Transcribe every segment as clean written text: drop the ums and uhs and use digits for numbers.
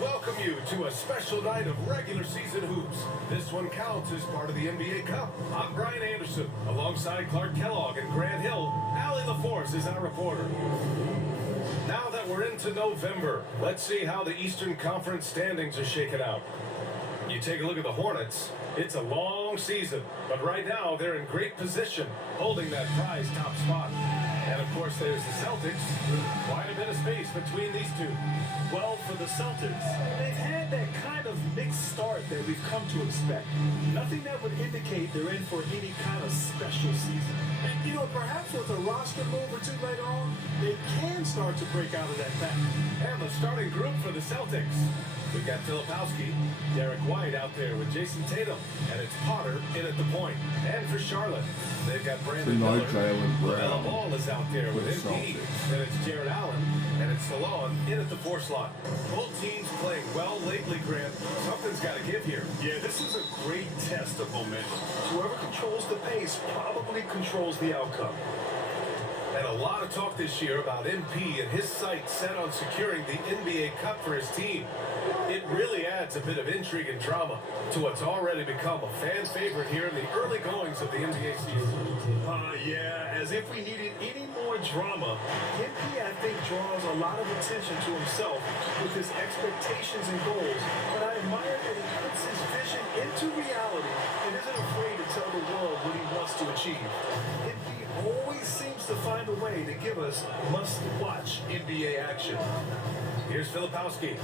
welcome you to a special night of regular season hoops. This one counts as part of the NBA Cup. I'm Brian Anderson, alongside Clark Kellogg and Grant Hill. Allie LaForce is our reporter. Now that we're into November, let's see how the Eastern Conference standings are shaken out. You take a look at the Hornets, it's a long season, but right now they're in great position, holding that prize top spot. And of course there's the Celtics, quite a bit of space between these two. Well, for the Celtics, they've had that kind of mixed start that we've come to expect. Nothing that would indicate they're in for any kind of special season. And, perhaps with a roster move or two later on, they can start to break out of that pattern. And the starting group for the Celtics. We've got Filipowski, Derek White out there with Jason Tatum, and it's Potter in at the point. And for Charlotte, they've got Brandon Miller. LaMelo Ball is out there with MP, and it's Jared Allen, and it's Stallone in at the 4 slot. Both teams playing well lately, Grant. Something's got to give here. Yeah, this is a great test of momentum. Whoever controls the pace probably controls the outcome. And a lot of talk this year about MP and his sights set on securing the NBA Cup for his team. It really adds a bit of intrigue and drama to what's already become a fan favorite here in the early goings of the NBA season. Yeah, as if we needed any more drama. MP, I think, draws a lot of attention to himself with his expectations and goals, but I admire that he puts his vision into reality and isn't afraid to tell the world what he wants to achieve. MP always seems to find a way to give us must-watch NBA action. Here's Filipowski.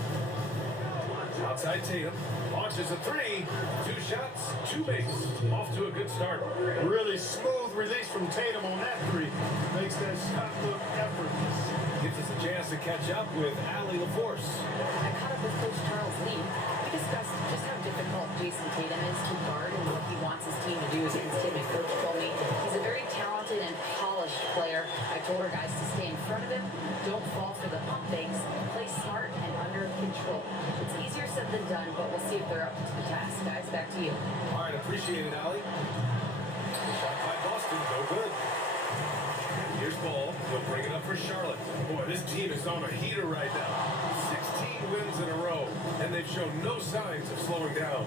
Outside Tatum. Launches a 3. 2 shots, 2 makes. Off to a good start. Really smooth release from Tatum on that 3. Makes that shot look effortless. Gives us a chance to catch up with Allie LaForce. I caught up with Coach Charles Lee. We discussed just how difficult Jason Tatum is to guard and what he wants his team to do against him. And Coach told me he's a very talented and polished player. I told our guys to stay in front of him, don't fall for the pump fakes, play smart and under control. It's easier said than done, but we'll see if they're up to the task. Guys, back to you. All right, appreciate it, Allie. Shot by Boston, no good. Here's Ball. He'll bring it up for Charlotte. Boy, this team is on a heater right now. 16 wins in a row, and they've shown no signs of slowing down.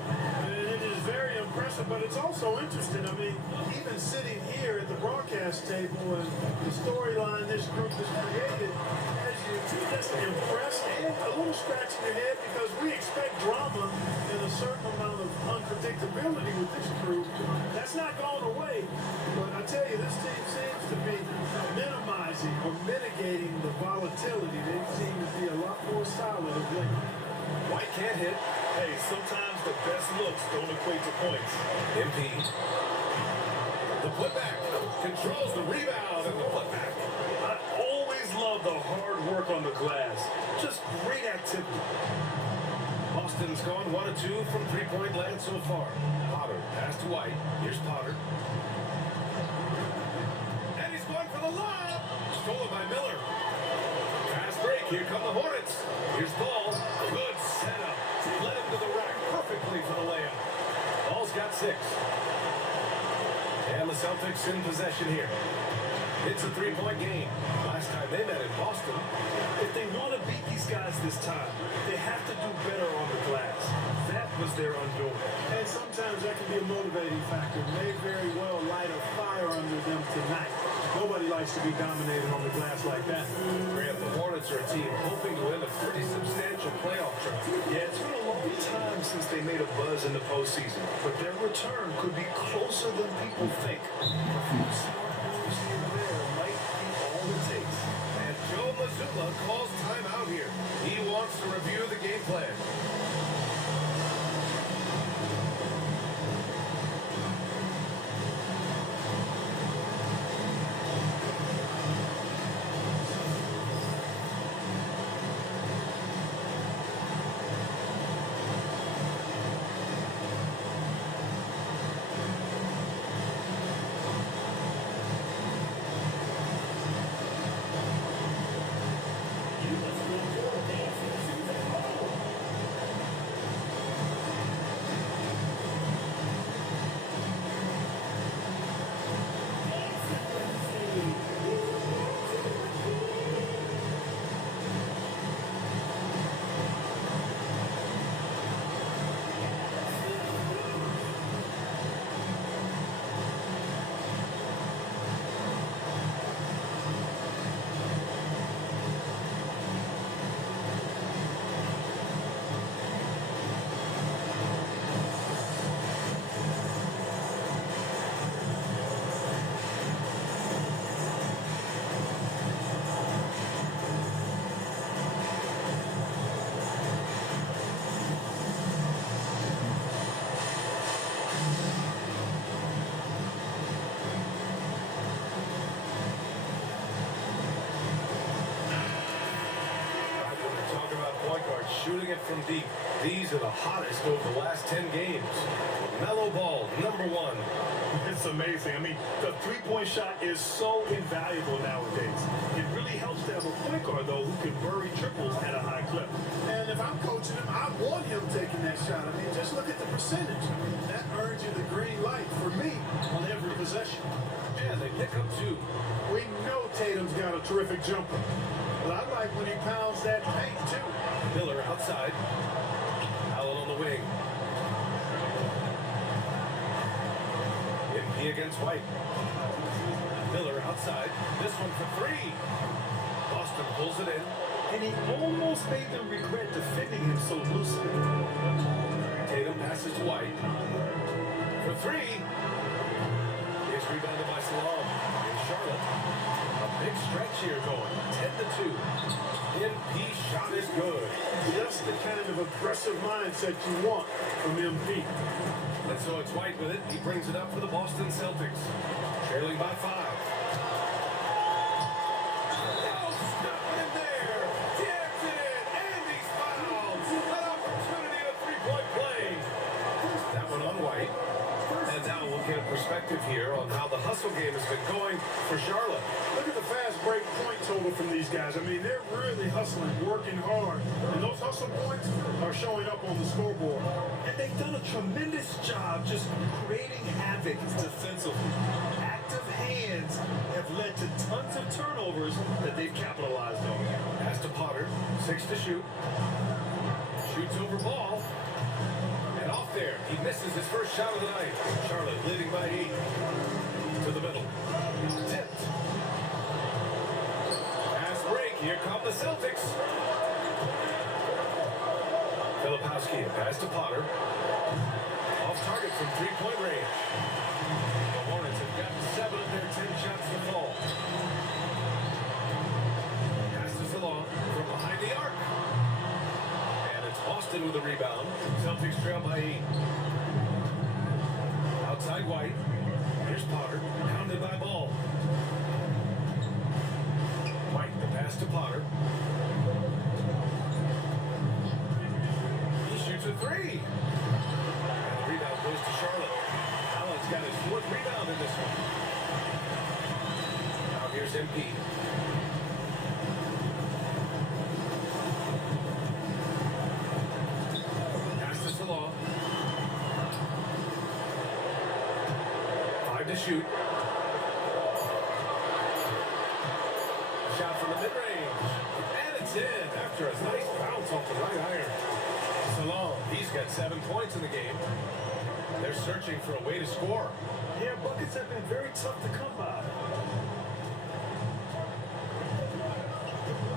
And it is very impressive, but it's also interesting. I mean, even sitting here at the broadcast table and the storyline this group has created has you just impressed and a little scratch in your head because we expect drama and a certain amount of unpredictability with this group. That's not going away, but I tell you, this team seems to be minimizing or mitigating the volatility. They seem to be a lot more solid of late. White can't hit. Hey, sometimes the best looks don't equate to points. MP. The putback. Controls the rebound and the putback. I always love the hard work on the glass. Just great activity. Boston's gone 1 of 2 from three-point land so far. Potter pass to White. Here's Potter. And he's going for the lob. Stolen by Miller. Fast break. Here come the Hornets. Here's Ball. Good setup. Led him to the rack perfectly for the layup. Ball's got 6. And the Celtics in possession here. It's a 3-point game. Last time they met in Boston. If they want to beat these guys this time, they have to do better on the glass. That was their undoing. And sometimes that can be a motivating factor. May very well light a fire under them tonight. Nobody likes to be dominated on the glass like that. Grant, the Hornets are a team hoping to win a pretty substantial playoff trophy. Yeah, it's been a long time since they made a buzz in the postseason, but their return could be closer than people think. A few smart moves here and there might be all it takes. And Joe Mazzulla calls timeout here. He wants to review the game plan. shooting it from deep. These are the hottest over the last 10 games. Mellow ball, number 1. It's amazing. I mean, the three-point shot is so invaluable nowadays. It really helps to have a point guard, though, who can bury triples at a high clip. And if I'm coaching him, I want him taking that shot. I mean, just look at the percentage. That earns you the green light for me on every possession. And they pick up 2. We know Tatum's got a terrific jumper. But I like when he pounds that paint, too. Miller outside. Allen on the wing. MP against White. Miller outside. This one for 3. Boston pulls it in. And he almost made them regret defending him so loosely. Tatum passes to White. For 3. It's rebounded by Salam. In Charlotte. A big stretch here going. 10-2. MP shot is good. Just the kind of aggressive mindset you want from MP. And so it's White with it. He brings it up for the Boston Celtics. Trailing by 5. Oh, stop in there. Jams it in. And he's fouled. An opportunity at a 3-point play. That one on White. And now we'll get a perspective here on how the hustle game has been going for Charlotte. Look at the fast break point total from these guys. I mean, they're really hustling, working hard. And those hustle points are showing up on the scoreboard. And they've done a tremendous job just creating havoc defensively. Active hands have led to tons of turnovers that they've capitalized on. Pass to Potter. 6 to shoot. Shoots over ball. And off there. He misses his first shot of the night. Charlotte leading by 8. To the middle. Tipped. Pass break. Here come the Celtics. Filipowski, a pass to Potter. Off target from 3-point range. The Hornets have gotten 7 of their 10 shots to fall. Passes along from behind the arc. And it's Boston with a rebound. Celtics trail by 8. Outside White. Here's Potter. Pounded by Ball. White, the pass to Potter. He shoots a 3. And the rebound goes to Charlotte. Allen's got his 4th rebound in this one. Now here's MP. Pass to Salah. 5 to shoot. Shot from the mid-range. And it's in after a nice bounce off the right iron. Salah, he's got 7 points in the game. They're searching for a way to score. Yeah, buckets have been very tough to come by.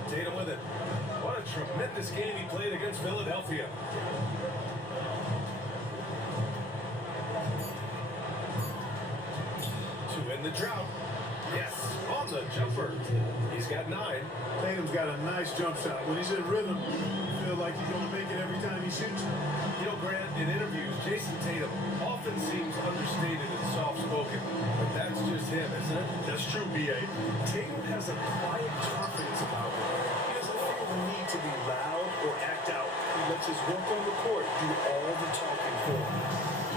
Tatum with it. What a tremendous game he played against Philadelphia. To end the drought. Yes, on the jumper. He's got 9. Tatum's got a nice jump shot. When he's in rhythm, you feel like he's going to make it every time he shoots. You know, Grant, in interviews, Jason Tatum often seems understated and soft-spoken. But that's just him, isn't it? That's true, B.A. Tatum has a quiet confidence about him. He doesn't feel the need to be loud or act out. He lets his work on the court do all the talking for him.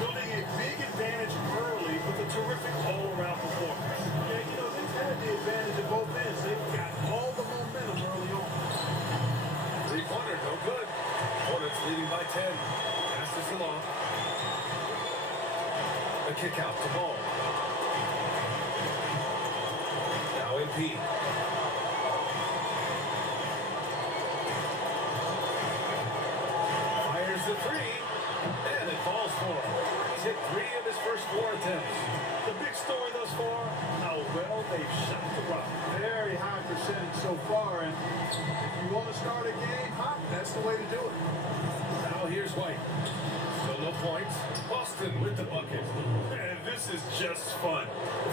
Building a big advantage early with a terrific all-around performance. Yeah, you know, they've had the advantage at both ends. They've got all the momentum early on. 3-pointer, no good. Hornets leading by 10. Pass to Salah. A kick out to Ball. Now MP. Fires the 3. And it falls for him. He's hit 3 of his first 4 attempts. The big story thus far, how well they've shot the rock. Very high percentage so far, and if you want to start a game hot, that's the way to do it. Now here's White. Still no points. Boston with the bucket. And this is just fun.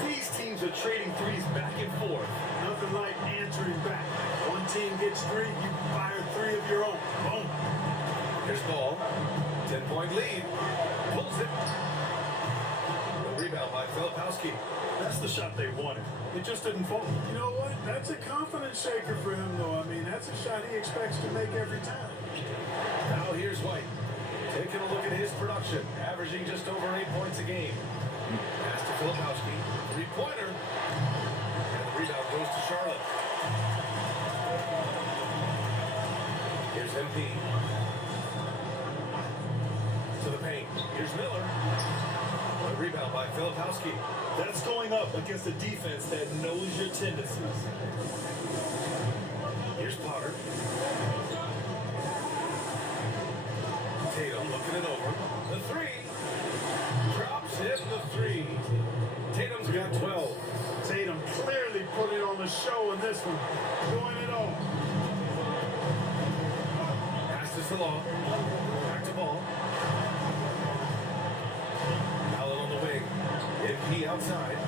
These teams are trading threes back and forth. Nothing like answering back. One team gets 3, you fire 3 of your own. Boom. Here's Ball. 10-point lead. Pulls it. The rebound by Filipowski. That's the shot they wanted. It just didn't fall. You know what? That's a confidence shaker for him, though. I mean, that's a shot he expects to make every time. Now here's White. Taking a look at his production, averaging just over 8 points a game. Pass to Filipowski. Three-pointer. And the rebound goes to Charlotte. Here's MP. To the paint. Here's Miller. A rebound by Filipowski. That's going up against a defense that knows your tendencies. Here's Potter. Tatum looking it over. The three. Drops in the three. Tatum's got 12. Tatum clearly put it on the show in this one. Doing it all. Pass to Salon. Back to ball. Allen on the wing. MP outside.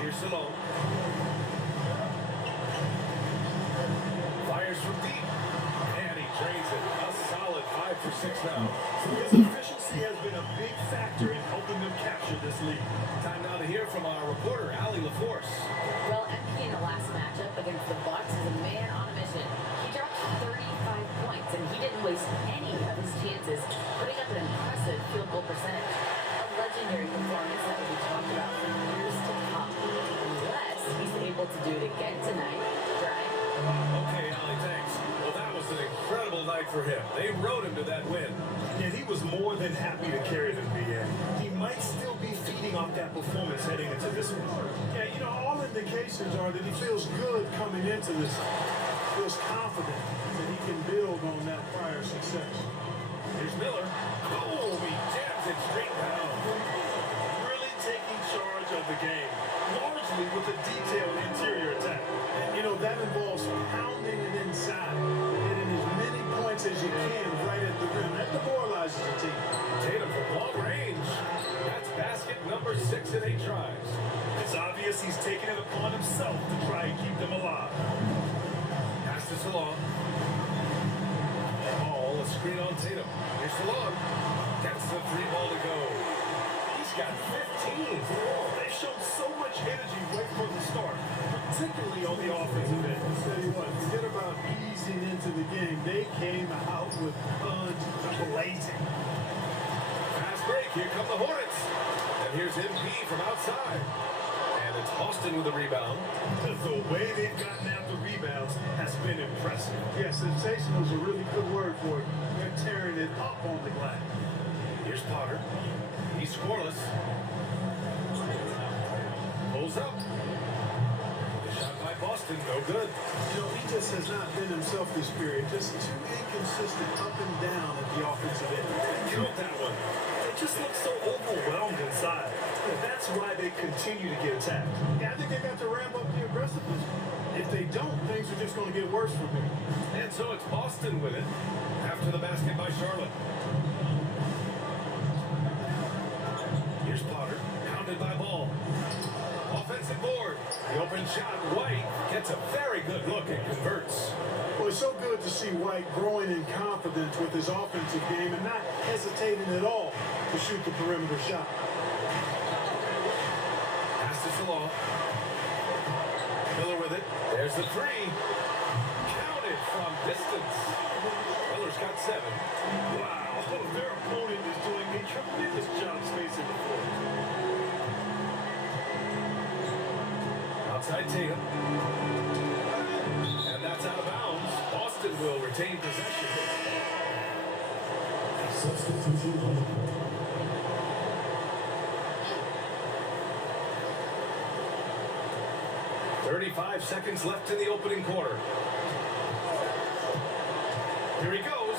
Here's Salon. Fires from deep. And he drains it. A solid 5 for 6 now. His efficiency has been a big factor in helping them capture this lead. Time now to hear from our reporter, Allie LaForce. Well, MP in the last matchup against the Bucks is a man on a mission. He dropped 35 points, and he didn't waste any of his chances, putting up an impressive field goal percentage. A legendary performance that will be talked about for years to come, unless he's able to do it again tonight. Right? Okay, Allie, thanks. Well, that was an incredible night for him. They rode him to that win. And he was more than happy to carry them, BA. He might still be feeding off that performance heading into this one. Yeah, you know, all indications are that he feels good coming into this. Feels confident that he can build on that prior success. Here's Miller. Oh, he jams it straight down. Really taking charge of the game, largely with a detailed interior attack. You know, that involves pounding it inside, hitting as many points as you can right at the rim. That demoralizes a team. Tatum from long range. That's basket number 6 in 8 tries. It's obvious he's taking it upon himself to try and keep them alive. Pass to Salon. Ball, a screen on Tatum. Here's Salon. Gets the 3 ball to go. He's got 15. They showed so much energy right from the start, particularly on the offensive end. I'll tell you what, forget about easing into the game. They came out with guns blazing. Fast break. Here come the Hornets. And here's MP from outside. And it's Boston with the rebound. The way they've gotten after rebounds has been impressive. Yeah, sensational is a really good word for it. They're tearing it up on the glass. Here's Potter. He's scoreless. Pulls up. The shot by Boston, no good. You know, he just has not been himself this period. Just too inconsistent up and down at the offensive end. Count that one. They just look so overwhelmed inside. And that's why they continue to get attacked. Yeah, I think they got to ramp up the aggressiveness. If they don't, things are just going to get worse for them. And so it's Boston with it. After the basket by Charlotte. Here's Potter. Pounded by Ball. Offensive board. The open shot. White gets a very good look and converts. Well, it's so good to see White growing in confidence with his offensive game and not hesitating at all to shoot the perimeter shot. Pass to Salon. Miller with it. There's the 3. Counted from distance. Miller's got 7. Wow, their opponent is doing a tremendous job spacing the floor. Outside Tatum. And that's out of bounds. Boston will retain possession. Substitution on the court. 35 seconds left in the opening quarter. Here he goes.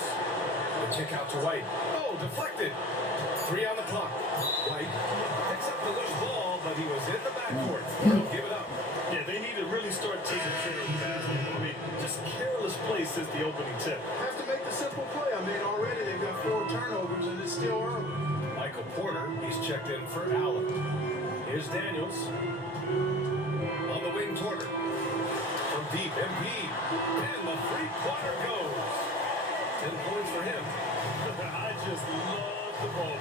The kick out to White. Oh, deflected. 3 on the clock. White picks up the loose ball, but he was in the backcourt. He'll give it up. Yeah, they need to really start taking care of the basketball. I mean, just careless play since the opening tip. Have to make the simple play. I mean, already they've got 4 turnovers and it's still early. Michael Porter, he's checked in for Allen. Here's Daniels. On the wing, Porter. From deep, MP. And the 3-pointer goes. 10 points for him. I just love the ball.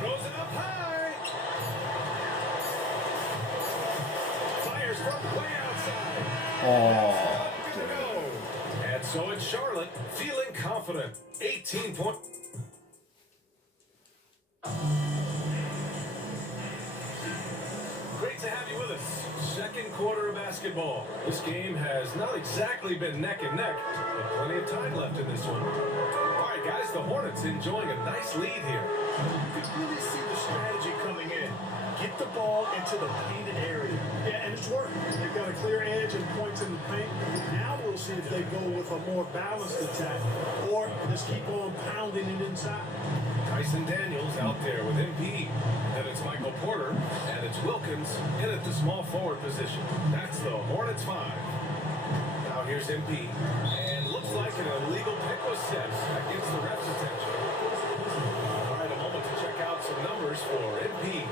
Throws it up high. Fires from way outside. Oh, Good to go. And so it's Charlotte feeling confident. 18 point. Great to have you with us. Second quarter of basketball. This game has not exactly been neck and neck, but plenty of time left in this one. All right, guys, the Hornets enjoying a nice lead here. You can really see the strategy coming in. Get the ball into the painted area. Yeah, and it's working. They've got a clear edge and points in the paint. Now we'll see if they go with a more balanced attack or just keep on pounding it inside. Tyson Daniels out there with MP. Then it's Michael Porter, and it's Wilkins in at the small forward position. That's the Hornets 5. Now here's MP. And looks like an illegal pick was set. That gets the ref's attention. All right, a moment to check out some numbers for MP.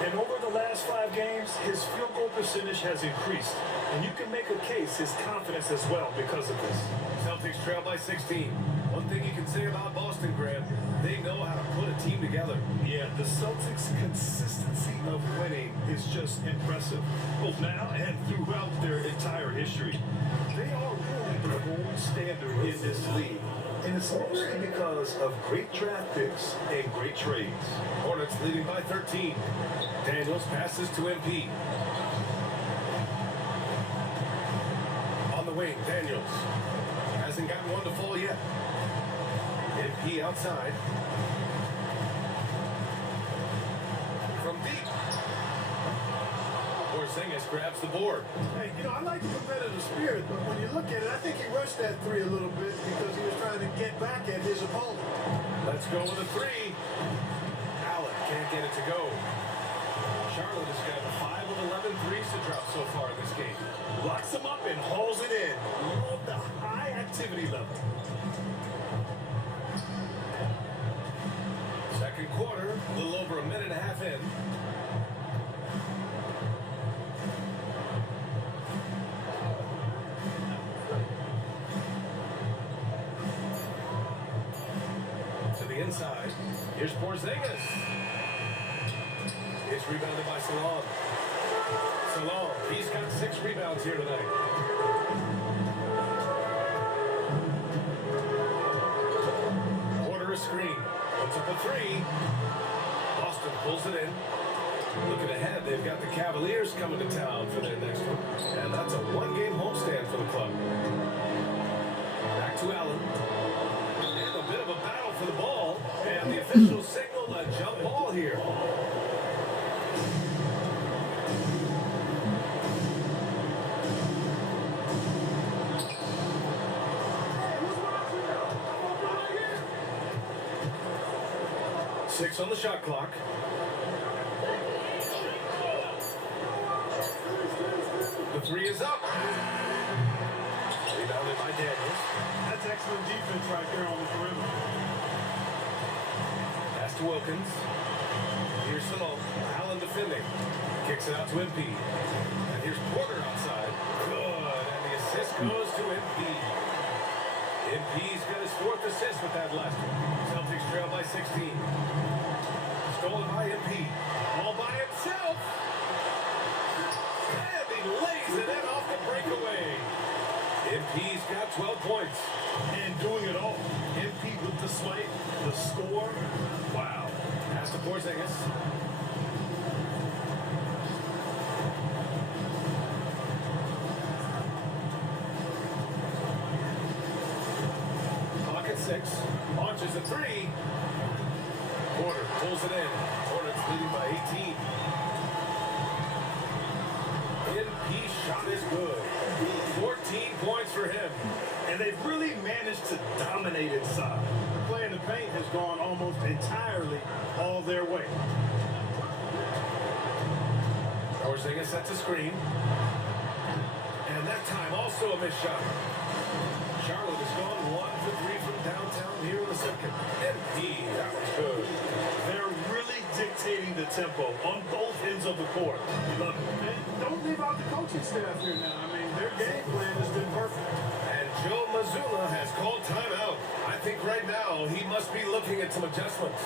And over the last 5 games, his field goal percentage has increased. And you can make a case his confidence as well because of this. Celtics trail by 16. One thing you can say about Boston, Grant, they know how to put a team together. Yeah, the Celtics' consistency of winning is just impressive, both now and throughout their entire history. They are really the gold standard in this league. And it's mostly because of great draft picks and great trades. Hornets leading by 13. Daniels passes to MP. On the wing, Daniels. Hasn't gotten one to fall yet. MP outside. From deep. Porzingis grabs the board. Hey, you know, I like the competitive spirit, but when you look at it, I think he rushed that three a little bit because he was trying to get back at his opponent. Let's go with a 3. Allen can't get it to go. Charlotte has got 5 of 11 threes to drop so far in this game. Locks them up and hauls it in. Love the high activity level. Second quarter, a little over a minute and a half in. To the inside. Here's Porzingis. It's rebounded by Salon. Salon, he's got 6 rebounds here tonight. Order a screen. Puts up a 3. Boston pulls it in. Looking ahead, they've got the Cavaliers coming to town for their next one. And that's a 1-game homestand for the club. Back to Allen. And a bit of a battle for the ball. And the officials signal a jump ball here. Six on the shot clock. The 3 is up. Rebounded by Daniels. That's excellent defense right there on the perimeter. Pass to Wilkins. Here's Salon. Allen defending. Kicks it out to MP. And here's Porter outside. Good. And the assist goes to MP. MP's got his 4th assist with that last one. Celtics trail by 16. Stolen by MP. All by himself. And he lays it in off the breakaway. MP's got 12 points. And doing it all. MP with the swipe, the score. Wow. Pass to Porzingis. Clock at 6. Launches a 3. Porter pulls it in. Hornets leading by 18. MP shot is good. 14 points for him. And they've really managed to dominate inside. The play in the paint has gone almost entirely all their way. Porzingis sets a screen. And that time also a missed shot. Charlotte has gone 1 for 3 from downtown here in the second. MP, that was good. They're really dictating dictating the tempo on both ends of the court. Love it. And don't leave out the coaching staff here now. I mean, their game plan has been perfect. And Joe Mazzulla has called timeout. I think right now he must be looking at some adjustments.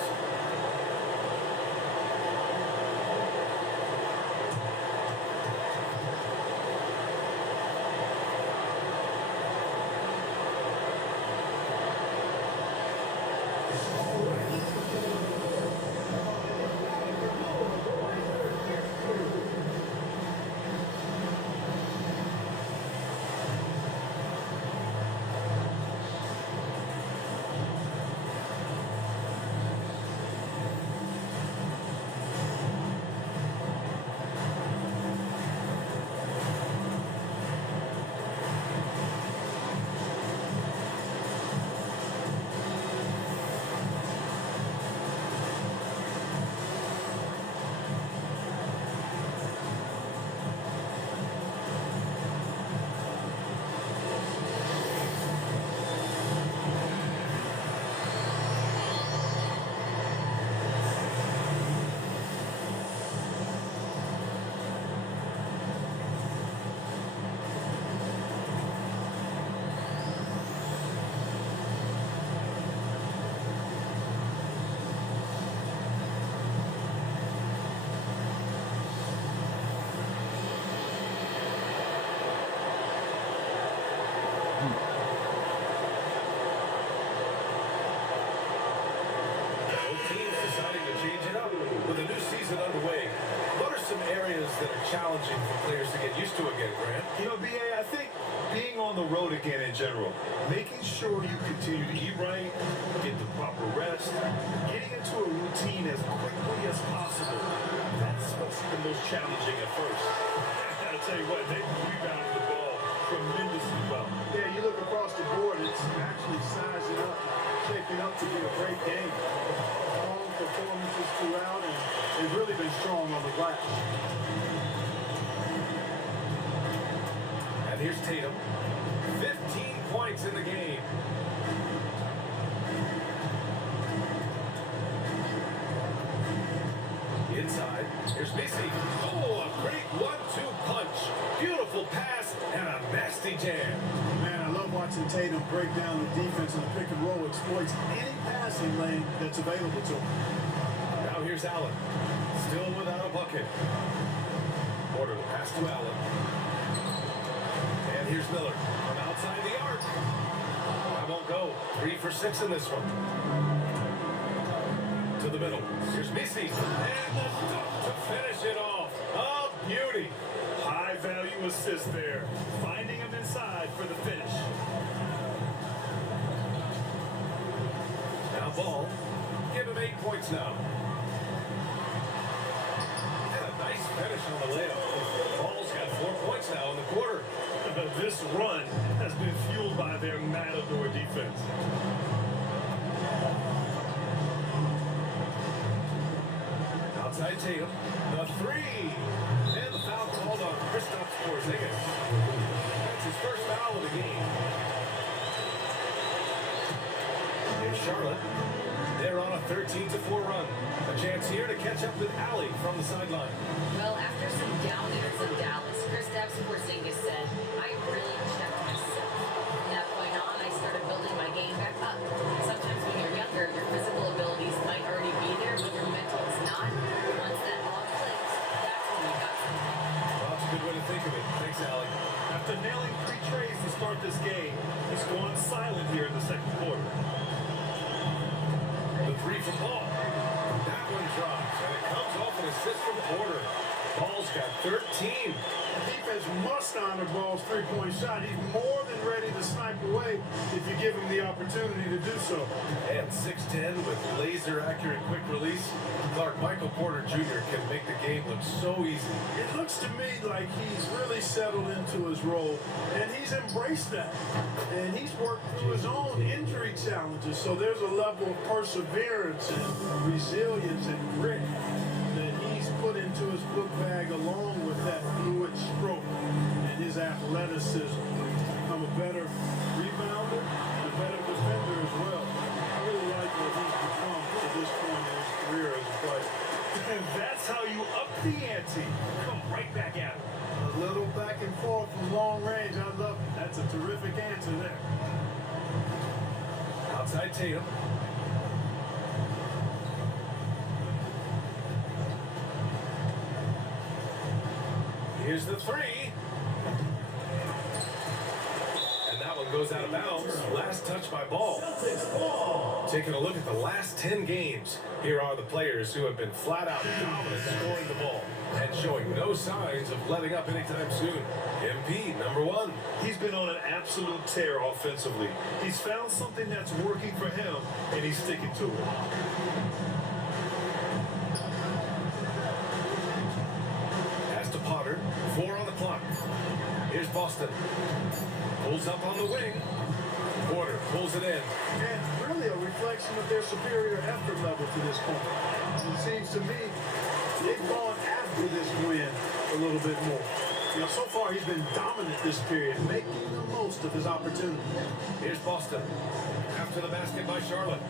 That are challenging for players to get used to again, Grant. You know, B.A., I think being on the road again in general, making sure you continue to eat right, get the proper rest, getting into a routine as quickly as possible, that's what's the most challenging at first. I'll tell you what, they rebounded the ball tremendously well. Yeah, you look across the board, it's actually sizing up, shaping up to be a great game. Strong performances throughout, and they've really been strong on the glass. And here's Tatum. 15 points in the game. Inside. Here's Missy. Oh, a great 1-2 punch. Beautiful pass and a nasty jam. Man, I love watching Tatum break down the defense in the pick and roll, exploits any passing lane that's available to him. Now here's Allen. Still without a bucket. Porter the pass to Allen. And here's Miller from outside the arc. I won't go. 3 for 6 in this one. To the middle. Here's Missy. And the dunk to finish it off. A beauty. High value assist there. Finding him inside for the finish. Now Ball. Give him 8 points now. And a nice finish on the layup. Ball's got 4 points now in the quarter. This run has been fueled by their Matador defense. Outside Tatum. The 3. And the foul called on Kristaps Porzingis. That's his first foul of the game. Here's Charlotte. They're on a 13-4 run. A chance here to catch up with Allie from the sideline. Well, after some down years in Dallas, Kristaps Porzingis said, I really checked myself. From that point on, I started building my game back up. Sometimes when you're younger, your physical abilities might already be there, but your mental is not. Once that all clicks, that's when we got something. Well, that's a good way to think of it. Thanks, Allie. After nailing 3 trays to start this game, he's gone silent here in the second quarter. The 3 from Ball. That one drops, and it comes off an assist from Porter. Ball's got 13. The defense must honor Ball's three-point shot. He's more than ready to snipe away if you give him the opportunity to do so. And 6'10" with laser-accurate quick release. Clark, Michael Porter Jr. can make the game look so easy. It looks to me like he's really settled into his role, and he's embraced that. And he's worked through his own injury challenges, so there's a level of perseverance and resilience and grit that he's put into his book bag along with that fluid stroke and his athleticism to become a better rebounder and a better defender as well. I really like what he's become to this point in his career as a player. And that's how you up the ante. Come right back at him. A little back and forth from long range. I love it. That's a terrific answer there. Outside Tatum. Here's the three. And that one goes out of bounds. Last touch by Ball. Taking a look at the last 10 games. Here are the players who have been flat out dominant scoring the ball and showing no signs of letting up anytime soon. MP, number one. He's been on an absolute tear offensively. He's found something that's working for him, and he's sticking to it. Pass to Potter. 4 on the clock. Here's Boston. Pulls up on the wing. Porter pulls it in. And really a reflection of their superior effort level to this point. It seems to me they've gone after this win a little bit more. You know, so far he's been dominant this period, making the most of his opportunity. Here's Boston. After the basket by Charlotte.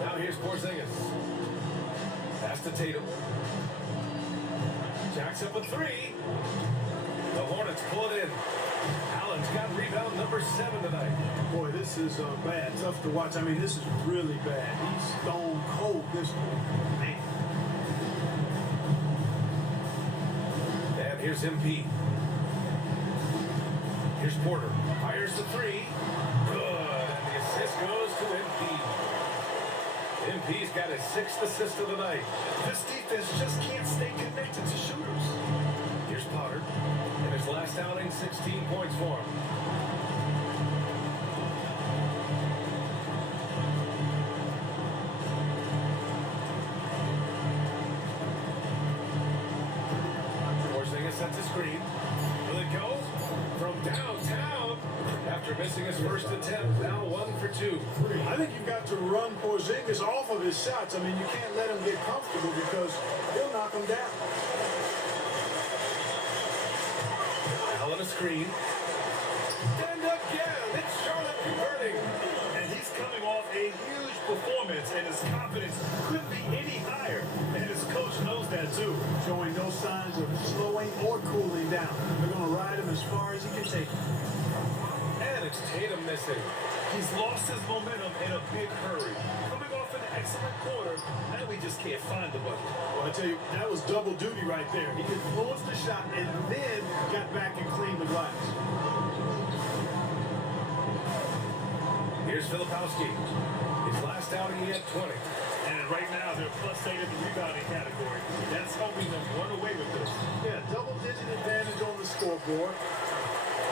Now here's Porzingis. Pass to Tatum. Jacks up a three. The Hornets pull it in. Allen's got rebound number 7 tonight. Boy, this is bad. Tough to watch. I mean, this is really bad. He's stone cold this one. Man. And here's MP. Here's Porter. Fires the three. Good. And the assist goes to MP. MP's got his 6th assist of the night. This defense just can't stay connected to shooters. Here's Potter. In his last outing, 16 points for him. Porzingis sets a screen. Will it go? From downtown. After missing his first attempt, now 1 for 2. I think you've got to run Porzingis off of his shots. I mean, you can't let him get comfortable because he'll knock him down. Allen a screen. And again, it's Charlotte converting. And he's coming off a huge performance, and his confidence couldn't be any higher. And his coach knows that too. Showing no signs of slowing or cooling down. They're going to ride him as far as he can take him. And it's Tatum missing. He's lost his momentum in a big hurry. Coming off an excellent quarter, now we just can't find the bucket. Well, I tell you, that was double duty right there. He influenced the shot and then got back and cleaned the glass. Here's Filipowski. His last outing, he had 20. And right now, they're +8 in the rebounding category. That's helping them run away with this. Yeah, double-digit advantage on the scoreboard.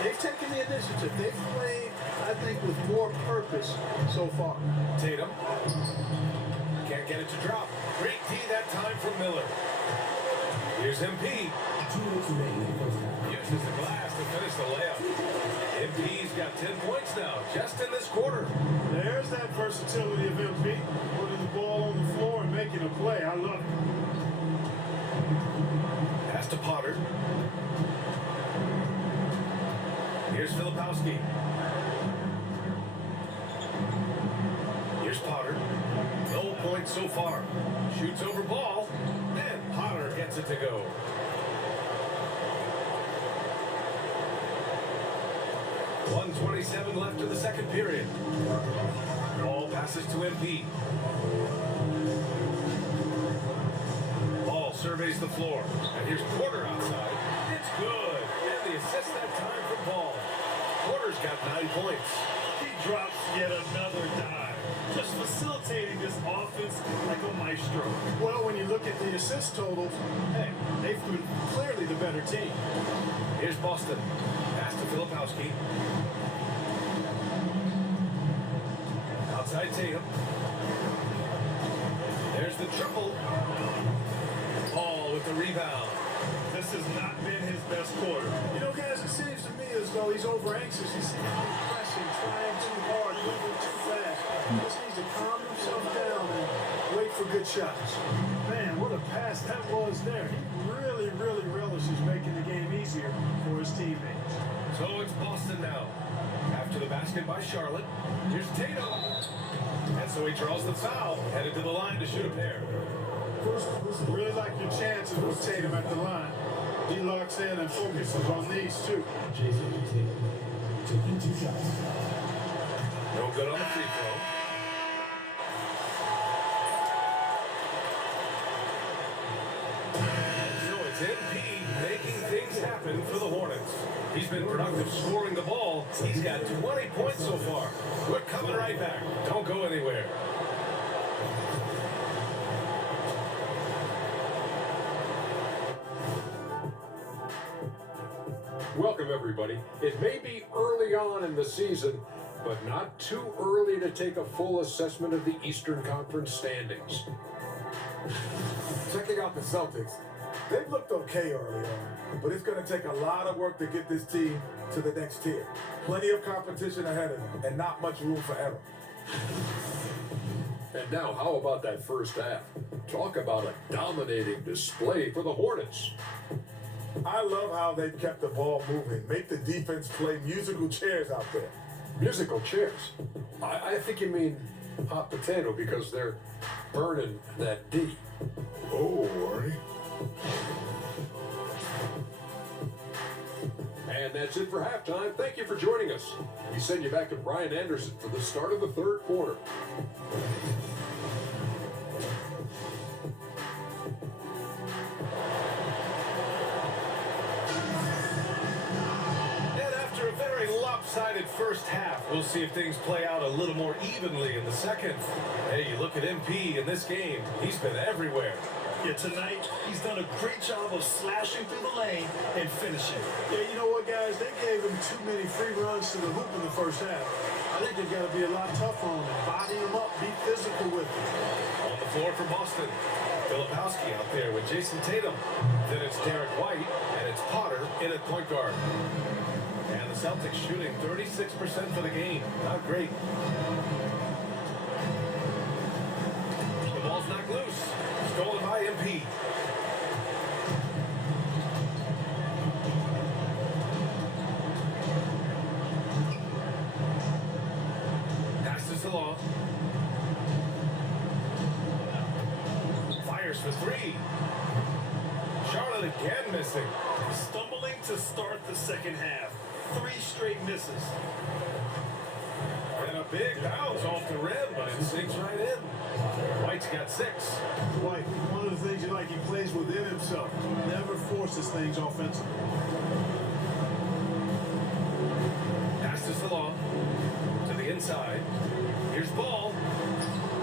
They've taken the initiative. They've played, I think, with more purpose so far. Tatum. Can't get it to drop. Great D that time from Miller. Here's MP. 2 minutes remaining in the first half. Uses the glass to finish the layup. MP's got 10 points now, just in this quarter. There's that versatility of MP. Putting the ball on the floor and making a play. I love it. Pass to Potter. Here's Filipowski. Here's Potter. No points so far. Shoots over ball. And Potter gets it to go. .127 left in the second period. Ball passes to MP. Ball surveys the floor. And here's Porter outside. It's good. And the assist that time for Ball. Porter's got 9 points. He drops yet another dive, just facilitating this offense like a maestro. Well, when you look at the assist totals, hey, they've been clearly the better team. Here's Boston. Pass to Filipowski. Outside Tatum. There's the triple. Ball with the rebound. This has not been his best quarter. You know, guys, it seems to me as though he's over-anxious. He seems to be pressing, trying too hard, moving too fast. He just needs to calm himself down and wait for good shots. Man, what a pass that was there. He really, really relishes making the game easier for his teammates. So it's Boston now. After the basket by Charlotte, here's Tatum. And so he draws the foul, headed to the line to shoot a pair. First personal. Really like your chances with Tatum at the line. He locks in and focuses on these two. Jason Tatum taking 2 shots. No good on the free throw. So it's MP making things happen for the Hornets. He's been productive scoring the ball. He's got 20 points so far. We're coming right back. Don't go anywhere. Welcome, everybody. It may be early on in the season, but not too early to take a full assessment of the Eastern Conference standings. Checking out the Celtics, they've looked okay early on, but it's going to take a lot of work to get this team to the next tier. Plenty of competition ahead of them, and not much room for error. And now, how about that first half? Talk about a dominating display for the Hornets. I love how they've kept the ball moving, make the defense play musical chairs out there. Musical chairs. I think you mean hot potato because they're burning that D. Oh, Arnie. And that's it for halftime. Thank you for joining us. We send you back to Brian Anderson for the start of the third quarter. And after a very lopsided first half, we'll see if things play out a little more evenly in the second. Hey, you look at MP in this game. He's been everywhere. Yeah, tonight, he's done a great job of slashing through the lane and finishing. Yeah, you know what, guys? They gave him too many free runs to the hoop in the first half. I think they've got to be a lot tougher on him, body him up, be physical with him. On the floor for Boston, Filipowski out there with Jason Tatum. Then it's Derek White, and it's Potter in at point guard. And the Celtics shooting 36% for the game. Not great. The ball's knocked loose. Stolen by MP. Passes along. Fires for three. Charlotte again missing. Stumbling to start the second half. 3 straight misses. And a big bounce off the rim, but it sinks right in. White's got 6. White, one of the things you like, he plays within himself. Never forces things offensively. Passes along to the inside. Here's Ball.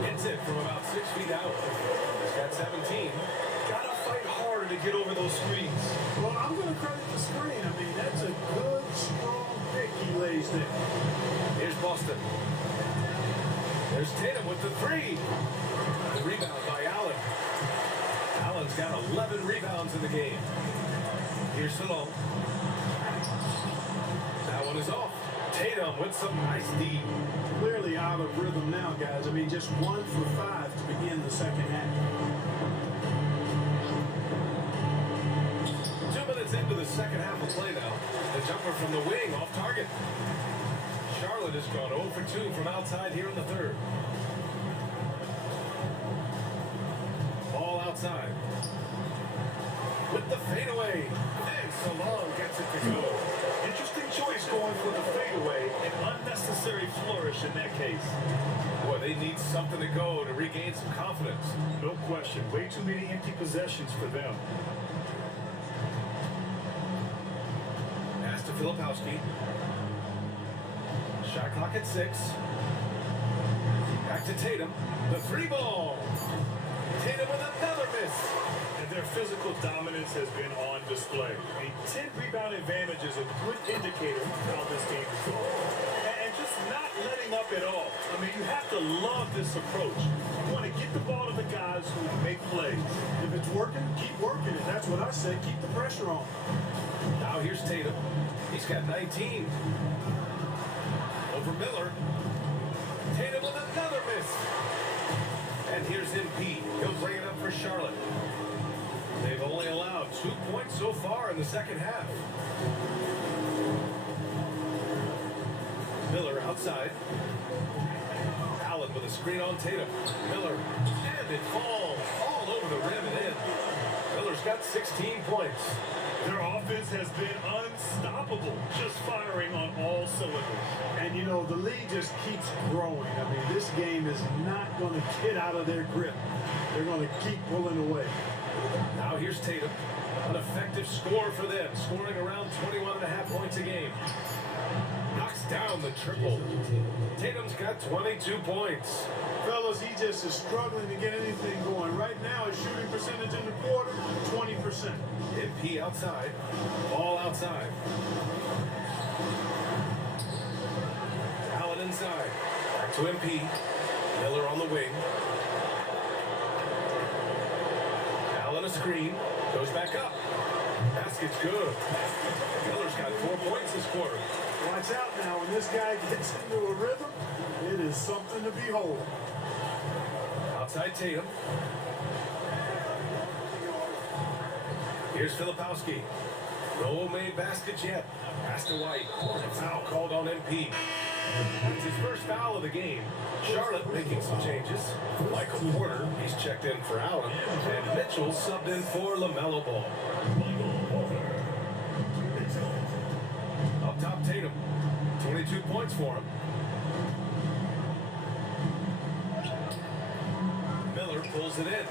Hits it from about 6 feet out. He's got 17. Gotta fight harder to get over those screens. Well, I'm going to credit the screen. I mean, that's a good, strong pick he lays there. Here's Boston. There's Tatum with the 3. The rebound by Allen. Allen's got 11 rebounds in the game. Here's Salone. That one is off. Tatum with some nice D. Clearly out of rhythm now, guys. I mean, just 1 for 5 to begin the second half. 2 minutes into the second half of play now. The jumper from the wing off target. Charlotte has gone 0 for 2 from outside here in the third. Ball outside. With the fadeaway. And Salone gets it to go. Interesting choice going for the fadeaway. An unnecessary flourish in that case. Boy, they need something to go to regain some confidence. No question. Way too many empty possessions for them. Pass to Filipowski. Shot clock at 6. Back to Tatum. The 3 ball. Tatum with another miss. And their physical dominance has been on display. A 10 rebound advantage is a good indicator of how this game is going. And just not letting up at all. I mean, you have to love this approach. You want to get the ball to the guys who make plays. If it's working, keep working it. That's what I say. Keep the pressure on. Now here's Tatum. He's got 19. Over Miller. Tatum with another miss. And here's MP. He'll bring it up for Charlotte. They've only allowed 2 points so far in the second half. Miller outside. Allen with a screen on Tatum. Miller. And it falls all all over the rim and in. Miller's got 16 points. Their offense has been unstoppable, just firing on all cylinders. And, you know, the lead just keeps growing. I mean, this game is not going to get out of their grip. They're going to keep pulling away. Now here's Tatum. An effective score for them, scoring around 21.5 points a game. Knocks down the triple. Tatum's got 22 points. Fellas, he just is struggling to get anything going. Right now, his shooting percentage in the quarter, 20%. MP outside. Ball outside. Allen inside. Back to MP. Miller on the wing. Allen a screen. Goes back up. Basket's good. Miller's got 4 points this quarter. Watch out now. When this guy gets into a rhythm, it is something to behold. Outside Tatum. Here's Filipowski. No made baskets yet. Pass to White. Foul called on MP. It's his first foul of the game. Charlotte making some changes. Michael Porter, he's checked in for Allen. And Mitchell subbed in for LaMelo Ball. Up top Tatum. 22 points for him. Miller pulls it in.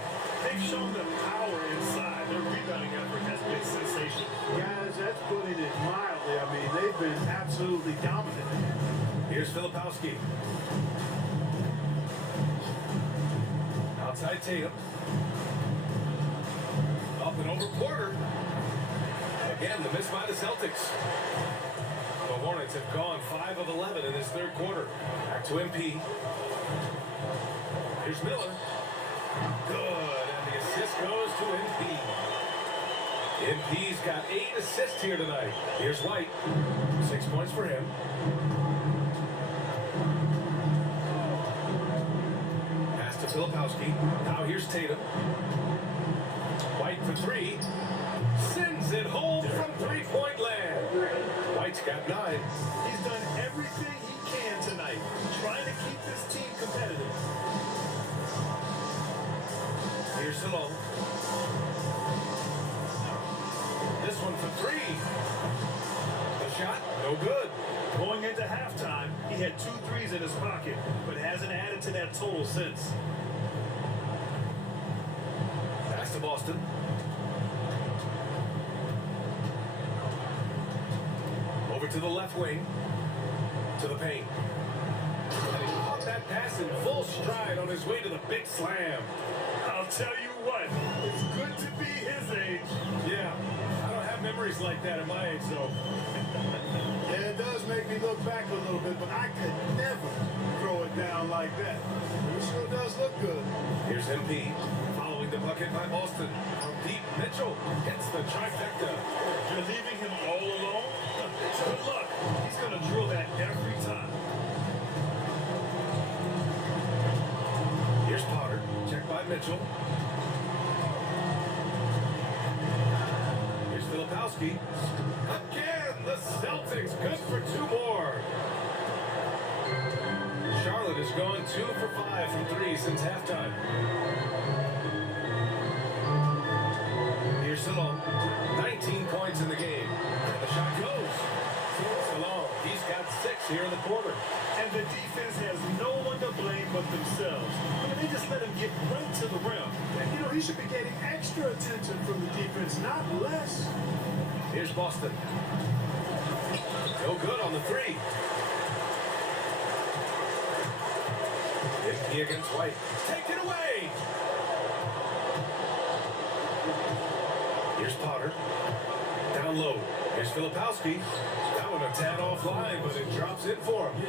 They've shown the power inside. Their rebounding effort has been sensational. Guys, that's putting it mildly. I mean, they've been absolutely dominant. Here's Filipowski. Outside Tatum. Up and over Porter. Again, the miss by the Celtics. The Hornets have gone 5 of 11 in this third quarter. Back to MP. Here's Miller. Good, and the assist goes to MP. MP's got 8 assists here tonight. Here's White. 6 points for him. Pass to Filipowski. Now here's Tatum. White for 3. Sends it home from three-point land. White's got 9. He's done everything he can tonight, trying to keep this team competitive. Here's Salone. This one for 3. The shot, no good. Going into halftime, he had 2 threes in his pocket, but hasn't added to that total since. Pass to Boston. Over to the left wing. To the paint. And he caught that pass in full stride on his way to the big slam. I'll tell you what, it's good to be his age. Yeah, I don't have memories like that at my age, so. Yeah, it does make me look back a little bit, but I could never throw it down like that. It sure does look good. Here's MP. Following the bucket by Boston. From deep, Mitchell gets the trifecta. You're leaving him all alone? Good luck. He's going to drill that every time. Here's Potter. Checked by Mitchell. Here's Filipowski. Again, the Celtics good for 2 more. Charlotte has gone 2 for 5 from 3 since halftime. Here's Salone. 19 points in the game. And the shot goes. Salone, he's got 6 here in the quarter. And the defense has no one to blame but themselves. I mean, they just let him get right to the rim. And, you know, he should be getting extra attention from the defense, not less. Here's Boston. No good on the 3. MP against White. Take it away! Here's Potter. Down low. Here's Filipowski. That one a tad offline, but it drops in for him.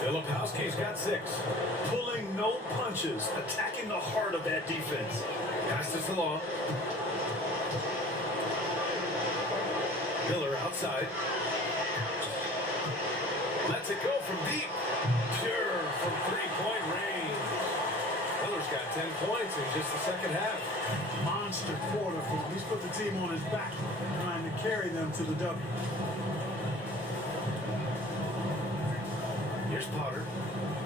Filipowski's got 6. Pulling no punches, attacking the heart of that defense. Pass to Salon. Miller outside. Lets it go from deep. Pure from 3-point range. Miller's got 10 points in just the second half. Monster quarter for him. He's put the team on his back, trying to carry them to the W. Here's Potter.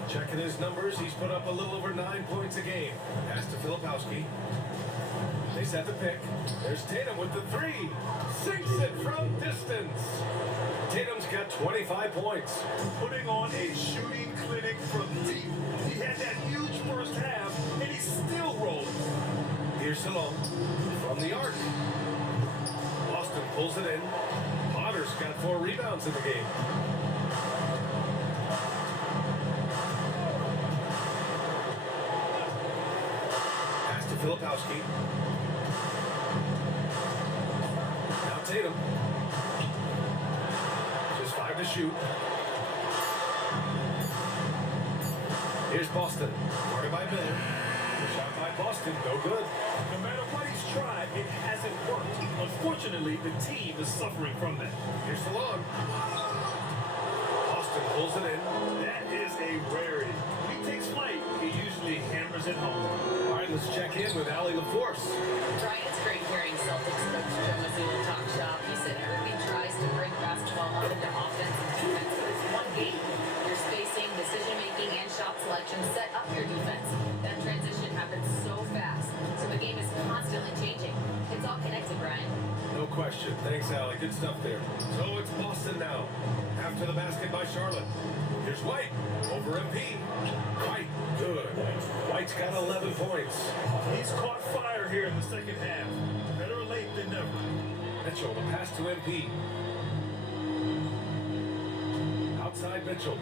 Checking his numbers. He's put up a little over 9 points a game. Pass to Filipowski. They set the pick. There's Tatum with the three. Sinks it from distance. Tatum's got 25 points. Putting on a shooting clinic from deep. He had that huge first half, and he's still rolling. Here's Salone from the arc. Boston pulls it in. Potter's got 4 rebounds in the game. Pass to Filipowski. Now Tatum. Just 5 to shoot. Here's Boston. Guarded by Miller. Shot by Boston. No good. No matter what he's tried, it hasn't worked. Unfortunately, the team is suffering from that. Here's Salone. Boston pulls it in. That is a rarity. When he takes flight, he usually hammers it home. All right, let's check in with Allie LaForce. Brian, it's great hearing Celtics coach Joe Mazzulla talk shop. He said everybody tries to bring basketball up into offense and defense, but it's one game. Your spacing, decision-making, and shot selection set up your defense. That transition happens so fast, so the game is constantly changing. It's all connected, Brian. No question. Thanks, Allie. Good stuff there. So it's Boston now. After the basket by Charlotte. Here's White over MP. White, good. White's got 11 points. He's caught fire here in the second half. Better late than never. Mitchell, the pass to MP. Outside Mitchell.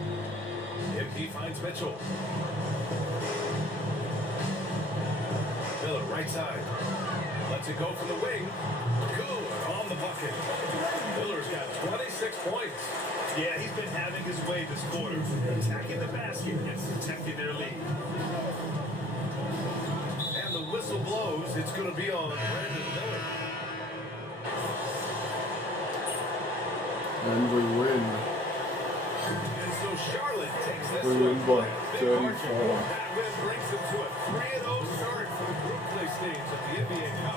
MP finds Mitchell. Miller, right side. Lets it go from the wing. Good on the bucket. Miller's got 26 points. Yeah, he's been having his way this quarter, attacking the basket and protecting their lead. And the whistle blows. It's going to be on Brandon Miller. And we win. And so Charlotte takes this We one win by big margin. 34. That win brings them to a 3-0 start for the group play stage of the NBA Cup.